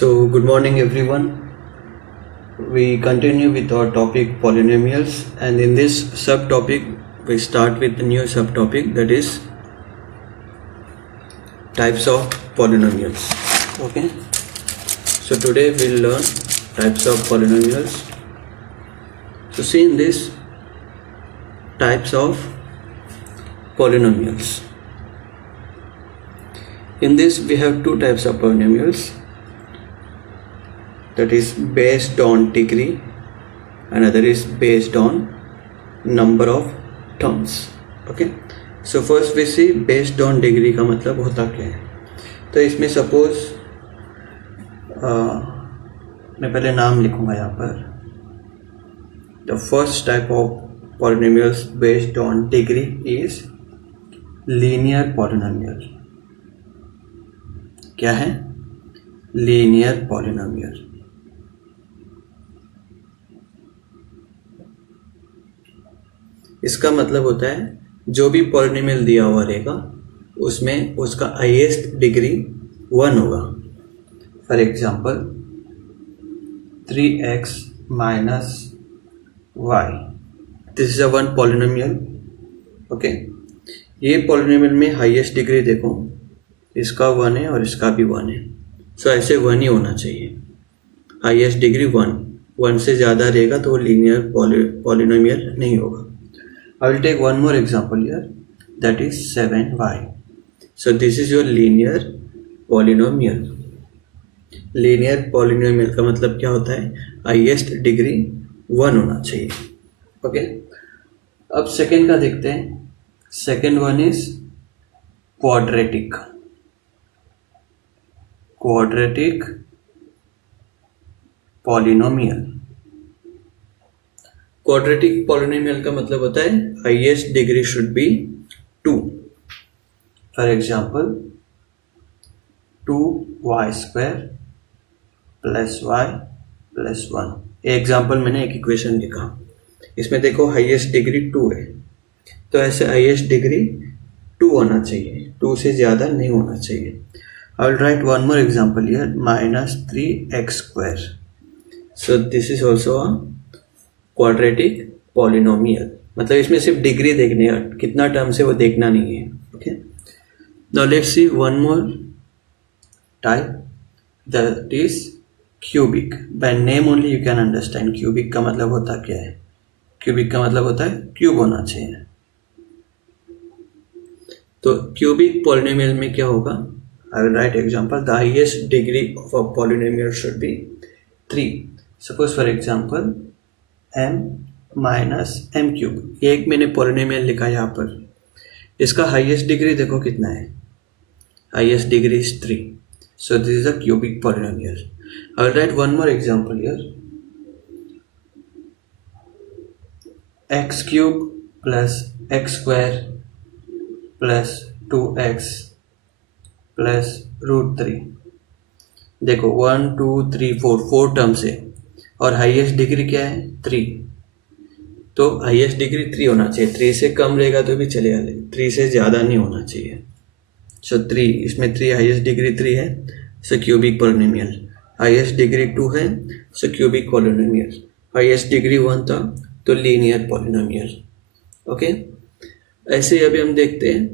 So, good morning everyone. We continue with our topic polynomials, and in this subtopic we start with a new subtopic, that is types of polynomials. Okay, so today we'll learn types of polynomials. So see in this types of polynomials. In this we have two types of polynomials, that is based on degree, another is based on number of terms. Okay, so first we see based on degree का मतलब होता क्या है. तो इसमें suppose मैं पहले नाम लिखूंगा यहाँ पर. The first type of polynomials based on degree is linear polynomial. क्या है? Linear polynomial. इसका मतलब होता है जो भी पॉलिनोमियल दिया हुआ रहेगा उसमें उसका हाईएस्ट डिग्री 1 होगा. For example 3x minus y, this is a one polynomial. Okay, ये पॉलिनोमियल में हाईएस्ट डिग्री देखो, इसका 1 है और इसका भी 1 है. सो ऐसे 1 ही होना चाहिए. हाईएस्ट डिग्री 1 से ज़्यादा रहेगा तो वो लीनियर पॉलिनोमियल नहीं होगा. I will take one more example here, that is 7y. So this is your linear polynomial. Linear polynomial का मतलब क्या होता है? हाईएस्ट डिग्री 1 होना चाहिए. ओके, अब सेकेंड का देखते हैं. Second one is quadratic. Quadratic polynomial. Quadratic polynomial का मतलब होता है highest degree should be 2. For example 2y² plus y plus 1. Example मैंने एक इक्वेशन लिखा, इसमें देखो हाईएस्ट डिग्री 2 है, तो ऐसे हाईएस्ट डिग्री 2 होना चाहिए, 2 से ज़्यादा नहीं होना चाहिए. आई will right one more example here, -3x². So this is also a quadratic polynomial. मतलब इसमें सिर्फ डिग्री देखने का, कितना टर्म से वो देखना नहीं है. Okay, now let's see one more type, that is cubic. By name only you can understand cubic का मतलब होता क्या है. क्यूबिक का मतलब होता है क्यूब होना चाहिए. तो क्यूबिक पॉलिनोमियल में क्या होगा? I will write example, the highest degree of a polynomial should be 3. Suppose for example m minus m cube. ये एक मैंने पॉलिनोमियल लिखा यहाँ पर. इसका हाईएस्ट डिग्री देखो कितना है, highest degree is 3. So this is a cubic polynomial. I will right one more example here, x³ plus x² plus 2x plus √3. देखो 1 2 3 4 टर्म्स है और हाईएस्ट डिग्री क्या है? 3. तो हाईएस्ट डिग्री 3 होना चाहिए. 3 से कम रहेगा तो भी चलेगा, 3 से ज़्यादा नहीं होना चाहिए. सो 3, इसमें 3 हाईएस्ट डिग्री 3 है, सो क्यूबिक पॉलिनोमियल. हाईएस्ट डिग्री 2 है, सो क्यूबिक पॉलिनोमियल. हाईएस्ट डिग्री 1 था तो लीनियर पॉलिनोमियल. ओके, ऐसे ही अभी हम देखते हैं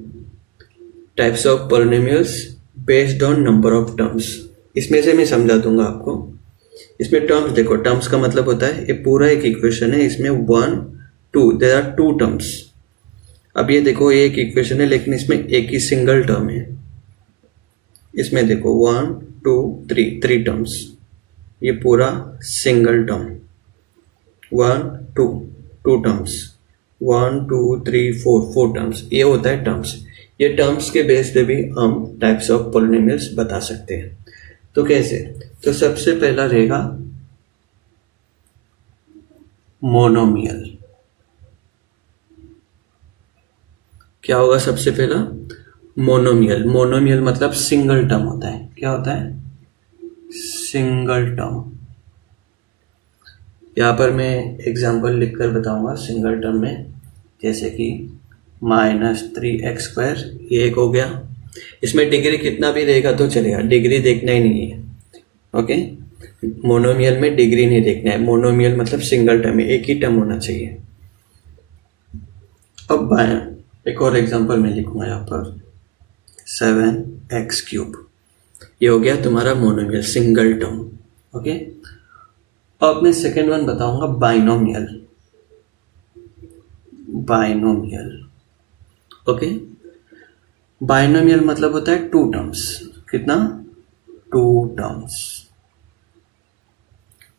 types of polynomials based on number of terms. इसमें से मैं समझा दूंगा आपको. इसमें टर्म्स देखो, टर्म्स का मतलब होता है ये पूरा एक इक्वेशन है, इसमें 1 2 देयर आर 2 टर्म्स. अब ये देखो ये एक इक्वेशन है लेकिन इसमें एक ही सिंगल टर्म है. इसमें देखो 1 2 3 टर्म्स, ये पूरा सिंगल टर्म. 1 2 टर्म्स, 1 2 3 4 टर्म्स, ये होता है टर्म्स. ये टर्म्स के बेस पे भी हम टाइप्स ऑफ पॉलिनोमियल्स बता सकते हैं. तो कैसे? तो सबसे पहला रहेगा मोनोमियल. क्या होगा सबसे पहला? मोनोमियल. मोनोमियल मतलब सिंगल टर्म होता है. क्या होता है? Single term. यहाँ पर मैं एग्जाम्पल लिखकर बताऊंगा सिंगल टर्म में. जैसे कि -3x², ये एक हो गया। इसमें डिग्री कितना भी रहेगा तो चलेगा, डिग्री देखना ही नहीं है। ओके, मोनोमियल में डिग्री नहीं देखना है। मोनोमियल मतलब सिंगल टर्म है, एक ही टर्म होना चाहिए। अब एक और एग्जांपल मैं लिखूंगा यहाँ पर 7x³। ये हो गया तुम्हारा मोनोमियल, सिंगल टर्म। ओके, अब मैं सेकेंड वन बताऊंगा बाइनोमियल। ओके, बाइनोमियल मतलब होता है टू टर्म्स। कितना? Two terms.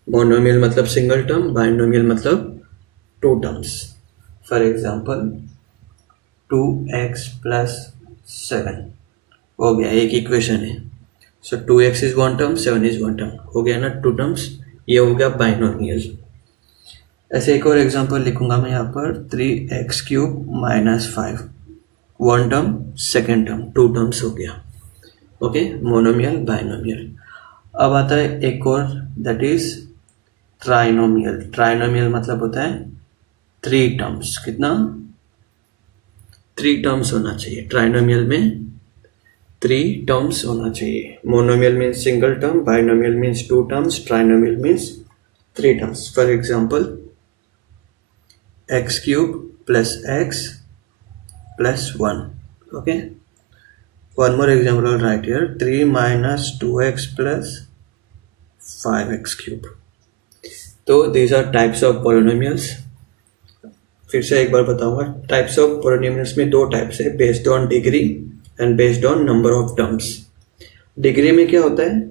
मोनोमियल मतलब सिंगल टर्म, बाइनोमियल मतलब two terms. For example 2x+7 हो गया, एक इक्वेशन है। So 2x is one term, 7 is one term, हो गया ना टू टर्म्स। ये हो गया बाइनोमियल। ऐसे एक और एग्जांपल लिखूंगा मैं यहाँ पर 3x³ - 5, one term, second term, two terms हो गया। Okay, monomial, binomial. अब आता है एक और, दैट इज ट्राइनोमियल। ट्राइनोमियल मतलब होता है थ्री टर्म्स। कितना? 3 टर्म्स होना चाहिए। ट्राइनोमियल में 3 टर्म्स होना चाहिए। Monomial means single term, binomial means 2 terms, trinomial means 3 terms. For example x³ + x + 1. Okay, one more example I'll write here, 3 - 2x + 5x³. तो these are types of polynomials. फिर से एक बार बताऊंगा, टाइप्स ऑफ पॉलिनोमियल्स में 2 types है, based on degree and based on number of terms. Degree में क्या होता है?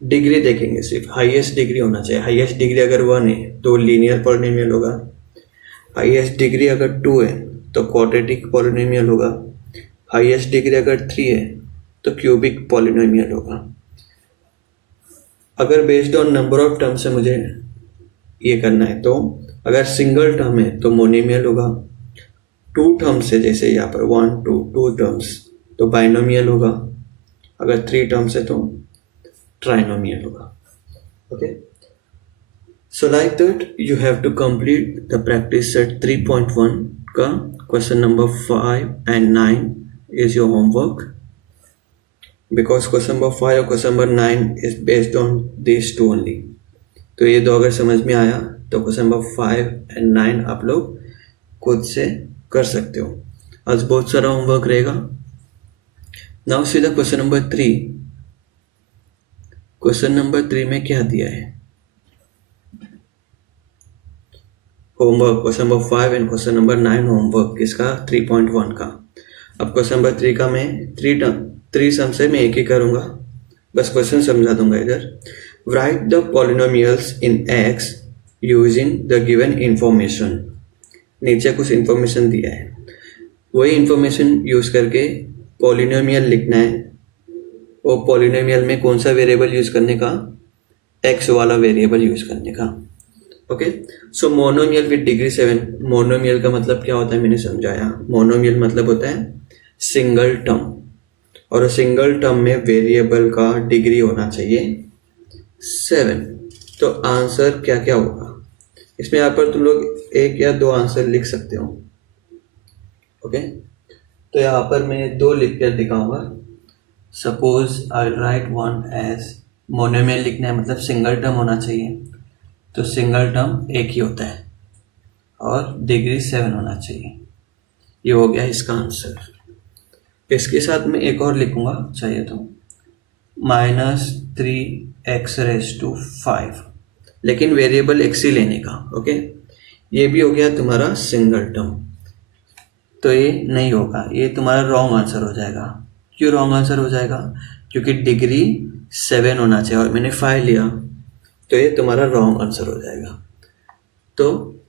डिग्री देखेंगे, सिर्फ हाईएस्ट डिग्री होना चाहिए। हाईएस्ट डिग्री अगर 1 है तो लीनियर पॉलिनोमियल होगा। हाईएस्ट डिग्री अगर 2 है तो क्वाड्रेटिक पॉलिनोमियल होगा। हाईएस्ट डिग्री अगर 3 है तो क्यूबिक पॉलिनोमियल होगा। अगर based on number of term से मुझे ये करना है, तो अगर सिंगल टर्म है तो मोनोमियल होगा। 2 टर्म्स है, जैसे यहाँ पर 1 2 टर्म्स, तो बाइनोमियल होगा। अगर 3 टर्म्स है तो ट्राइनोमियल होगा। Okay, so like that you have to complete the practice set 3.1 का question number 5 and 9 is your homework, because question number 5 और question number 9 is based on these two only. तो ये 2 अगर समझ में आया तो question number 5 and 9 आप लोग खुद से कर सकते हो। आज बहुत सारा होमवर्क रहेगा। Now see the question number 3. Question number 3 में क्या दिया है? Homework question number 5 and question number 9 homework किसका? 3.1 का। अब क्वेश्चन नंबर 3 का मैं 3 सम से मैं एक ही करूंगा, बस क्वेश्चन समझा दूंगा इधर। Right the polynomials in x using the given information. नीचे कुछ इंफॉर्मेशन दिया है, वही इंफॉर्मेशन यूज करके पॉलिनोमियल लिखना है। वो पॉलिनोमियल में कौन सा वेरिएबल यूज करने का? x वाला वेरिएबल यूज करने का। Okay, so monomial with degree 7। Monomial का मतलब क्या होता है मैंने समझाया। मोनोमियल मतलब होता है सिंगल टर्म, और सिंगल टर्म में वेरिएबल का डिग्री होना चाहिए 7। तो आंसर क्या क्या होगा इसमें? यहाँ पर तुम लोग 1 या 2 आंसर लिख सकते हो। ओके, तो यहाँ पर मैं 2 लिख कर दिखाऊंगा। Suppose I write one as, monomial लिखना है मतलब सिंगल टर्म होना चाहिए, तो सिंगल टर्म एक ही होता है और डिग्री 7 होना चाहिए। ये हो गया इसका आंसर। इसके साथ में एक और लिखूंगा चाहिए तो -3x⁵, लेकिन वेरिएबल x ही लेने का। ओके, ये भी हो गया तुम्हारा सिंगल टर्म। तो ये नहीं होगा, ये तुम्हारा रॉन्ग आंसर हो जाएगा। क्यों रॉन्ग आंसर हो जाएगा? क्योंकि डिग्री 7 होना चाहिए और मैंने 5 लिया, तो ये तुम्हारा रॉन्ग आंसर हो जाएगा। तो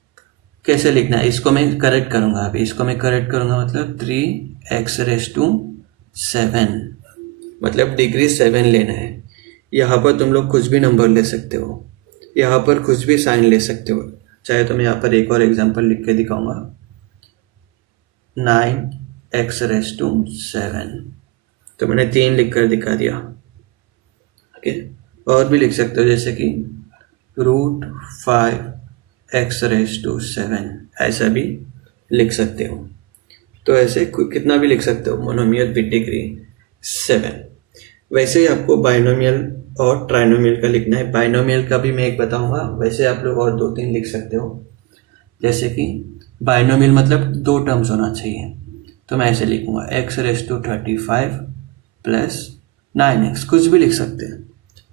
कैसे लिखना है इसको मैं करेक्ट करूंगा। अभी इसको मैं करेक्ट करूंगा, मतलब 3x⁵, मतलब डिग्री 7 लेना है। यहाँ पर तुम लोग कुछ भी नंबर ले सकते हो, यहाँ पर कुछ भी साइन ले सकते हो। चाहे तो मैं यहाँ पर एक और एग्जांपल लिख के दिखाऊंगा, 9x⁵, तो मैंने 3 लिख कर दिखा दिया। ओके, और भी लिख सकते हो, जैसे कि √5x⁵, ऐसा भी लिख सकते हो। तो ऐसे कितना भी लिख सकते हो मोनोमियल विद डिग्री 7। वैसे ही आपको बाइनोमियल और ट्राइनोमियल का लिखना है। बाइनोमियल का भी मैं एक बताऊंगा, वैसे आप लोग और 2-3 लिख सकते हो। जैसे कि बाइनोमियल मतलब 2 टर्म्स होना चाहिए, तो मैं ऐसे लिखूंगा x⁻35 प्लस 9x, कुछ भी लिख सकते हैं,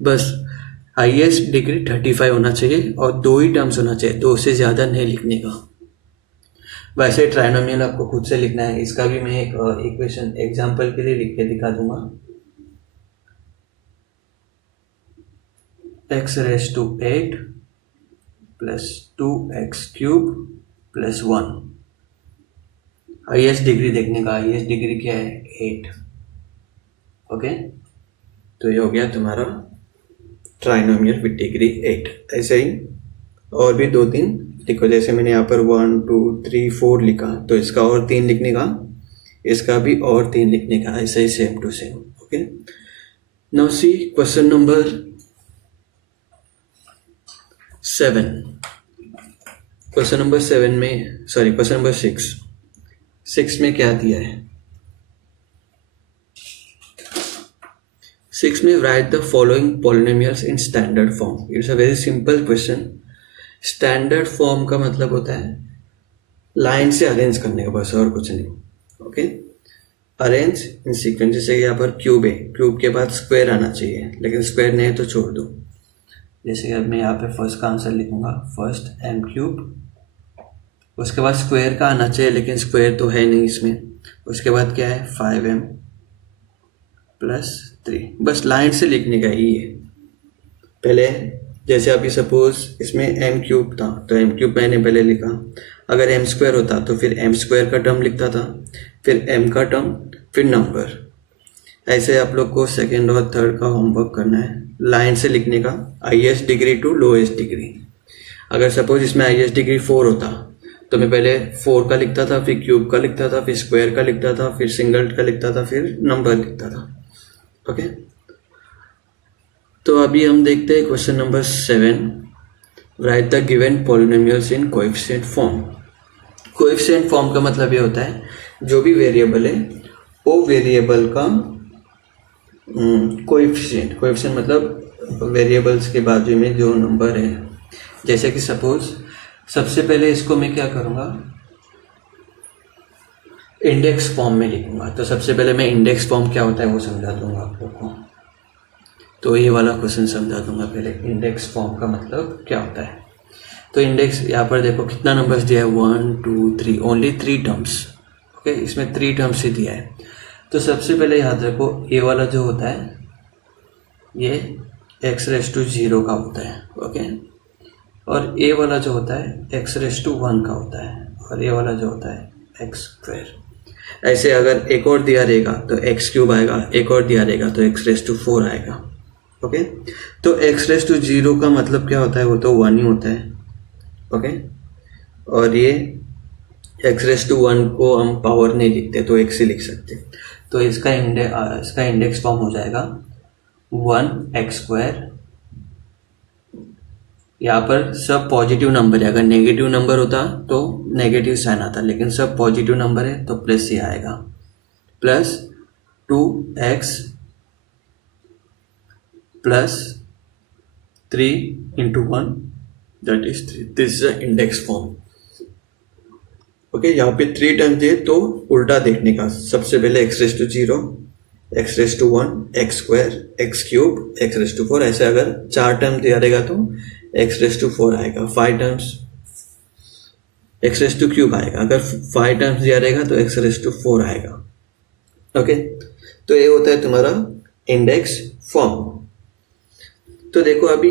बस हाईएस्ट डिग्री 35 होना चाहिए और 2 ही टर्म्स होना चाहिए, 2 से ज़्यादा नहीं लिखने का। वैसे ट्राइनोमियल आपको खुद से लिखना है, इसका भी मैं एक इक्वेशन एग्जाम्पल के लिए लिख के दिखा दूंगा। x⁻8 plus 2x³ plus 1। Highest degree देखने का, हाईएस्ट डिग्री क्या है 8। ओके, तो ये हो गया तुम्हारा ट्राइनोमियल विद डिग्री 8। ऐसे ही और भी 2-3 लिखो, जैसे मैंने यहाँ पर 1 2 3 4 लिखा, तो इसका और 3 लिखने का, इसका भी और 3 लिखने का, ऐसे ही same to same. Okay, now see question number 7। Question number 7 में, सॉरी क्वेश्चन नंबर 6 में क्या दिया है? 6 में right the following polynomials in standard form. It's a very simple question. Standard form का मतलब होता है लाइन से अरेंज करने का, बस और कुछ नहीं। Okay, arrange in sequence. जैसे यहाँ पर क्यूब है, क्यूब के बाद स्क्वायर आना चाहिए, लेकिन स्क्वायर नहीं है तो छोड़ दो। जैसे कि अब मैं यहाँ पे फर्स्ट का आंसर लिखूंगा, फर्स्ट m³, उसके बाद स्क्वायर का आना चाहिए, लेकिन स्क्वायर तो है नहीं इसमें। उसके बाद क्या है 5m प्लस 3, बस लाइन से लिखने का ही है। पहले जैसे अभी सपोज इसमें m³ था, तो m³ मैंने पहले लिखा। अगर m² होता तो फिर m² का टर्म लिखता था, फिर m का टर्म, फिर नंबर। ऐसे आप लोग को सेकेंड और थर्ड का होमवर्क करना है, लाइन से लिखने का, highest degree to lowest degree. अगर सपोज इसमें हाईएस्ट डिग्री 4 होता तो मैं पहले 4 का लिखता था, फिर क्यूब का लिखता था, फिर स्क्वायर का लिखता था, फिर सिंगल का लिखता था, फिर नंबर लिखता था। ओके, तो अभी हम देखते हैं question number 7। Right the given polynomials in coefficient form. Coefficient form का मतलब ये होता है जो भी वेरिएबल है वो वेरिएबल का कोएफिशिएंट। कोएफिशिएंट मतलब वेरिएबल्स के बाजू में जो नंबर है। जैसे कि सपोज सबसे पहले इसको मैं क्या करूँगा, इंडेक्स फॉर्म में लिखूंगा। तो सबसे पहले मैं इंडेक्स फॉर्म क्या होता है वो समझा दूंगा आप लोग को। तो ये वाला क्वेश्चन समझा दूंगा पहले, इंडेक्स फॉर्म का मतलब क्या होता है। तो इंडेक्स यहाँ पर देखो कितना नंबर्स दिया है, 1 2 3, ओनली 3 टर्म्स। ओके, इसमें 3 टर्म्स ही दिया है। तो सबसे पहले याद रखो ये वाला जो होता है ये x⁻0 का होता है। ओके, और ये वाला जो होता है x⁻1 का होता है, और ये वाला जो होता है x²। ऐसे अगर एक और दिया रहेगा तो x³ आएगा, एक और दिया रहेगा तो x⁻4 आएगा। ओके, तो x⁻0 का मतलब क्या होता है, वो तो 1 ही होता है। ओके, और ये x⁻1 को हम पावर नहीं लिखते तो x ही लिख सकते। तो इसका इंडेक्स फॉर्म हो जाएगा 1x²। यहाँ पर सब पॉजिटिव नंबर है, अगर नेगेटिव नंबर होता तो नेगेटिव साइन आता, लेकिन सब पॉजिटिव नंबर है तो प्लस ही आएगा, plus 2x plus 3 into 1 that is 3। This is a index form. Okay, यहाँ पे 3 टर्म दिए तो उल्टा देखने का, सबसे पहले x⁻0, x⁻1, x² x³ x⁻4। ऐसे अगर 4 टर्म दिया रहेगा तो x⁻4 आएगा, 5 टर्म्स x⁻³ आएगा, अगर 5 टर्म्स दिया रहेगा तो x⁻4 आएगा। ओके, तो ये होता है तुम्हारा इंडेक्स फॉर्म। तो देखो अभी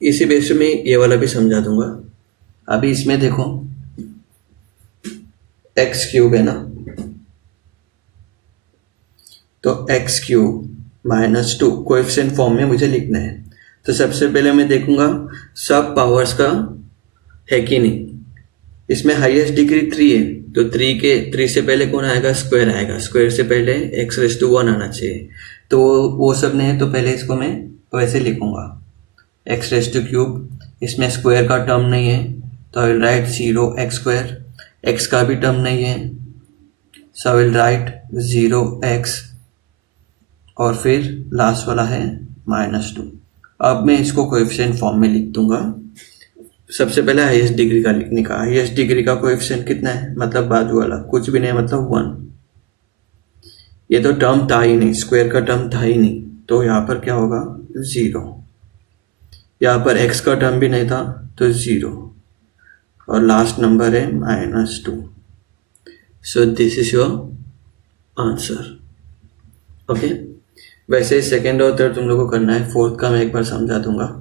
इसी बेस में ये वाला भी समझा दूंगा। अभी इसमें देखो x³ है ना, तो x³ -2 कोएफिशिएंट फॉर्म में मुझे लिखना है। तो सबसे पहले मैं देखूंगा सब पावर्स का है कि नहीं। इसमें हाईएस्ट डिग्री 3 है, तो 3 से पहले कौन आएगा, स्क्वायर आएगा, स्क्वायर से पहले x⁻1 आना चाहिए। तो वो सब नहीं है, तो पहले इसको मैं वैसे लिखूंगा x⁻3। इसमें स्क्वायर का टर्म नहीं है तो आई विल राइट 0 x²। x का भी टर्म नहीं है, सो विल राइट 0x और फिर लास्ट वाला है -2। अब मैं इसको कोएफिशिएंट फॉर्म में लिख दूंगा। सबसे पहले हाईएस्ट डिग्री का लिखने का, हाईएस्ट डिग्री का कोएफिशिएंट कितना है, मतलब बाजू वाला, कुछ भी नहीं मतलब 1। ये तो टर्म था ही नहीं, स्क्वायर का टर्म था ही नहीं, तो यहाँ पर क्या होगा 0। यहाँ पर x का टर्म भी नहीं था तो 0 और लास्ट नंबर है -2। So this is your answer. Okay, वैसे सेकेंड और थर्ड तुम लोगों को करना है, फोर्थ का मैं एक बार समझा दूंगा।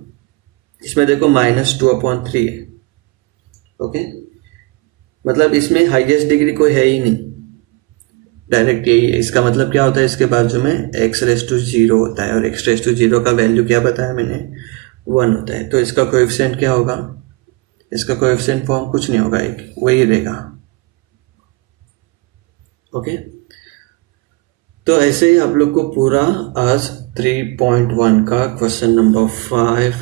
इसमें देखो -2/3 है। ओके, मतलब इसमें हाईएस्ट डिग्री कोई है ही नहीं, डायरेक्ट यही है। इसका मतलब क्या होता है, इसके बाजू में x⁻0 होता है और x⁻0 का वैल्यू क्या बताया मैंने, 1 होता है। तो इसका कोएफिशिएंट क्या होगा, इसका कोएफिशिएंट फॉर्म कुछ नहीं होगा, एक वही रहेगा। ओके, तो ऐसे ही आप लोग को पूरा आज 3.1 का क्वेश्चन नंबर 5,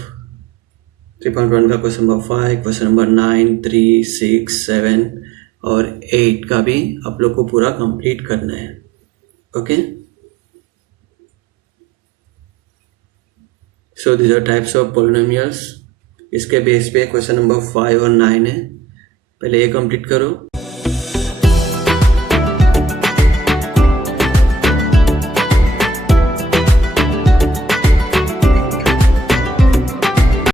3.1 का क्वेश्चन नंबर 5, क्वेश्चन नंबर 9, 3, 6, 7 और 8 का भी आप लोग को पूरा कंप्लीट करना है। Okay, so these are types of polynomials. इसके बेस पे क्वेश्चन नंबर 5 और 9 है, पहले ये कंप्लीट करो।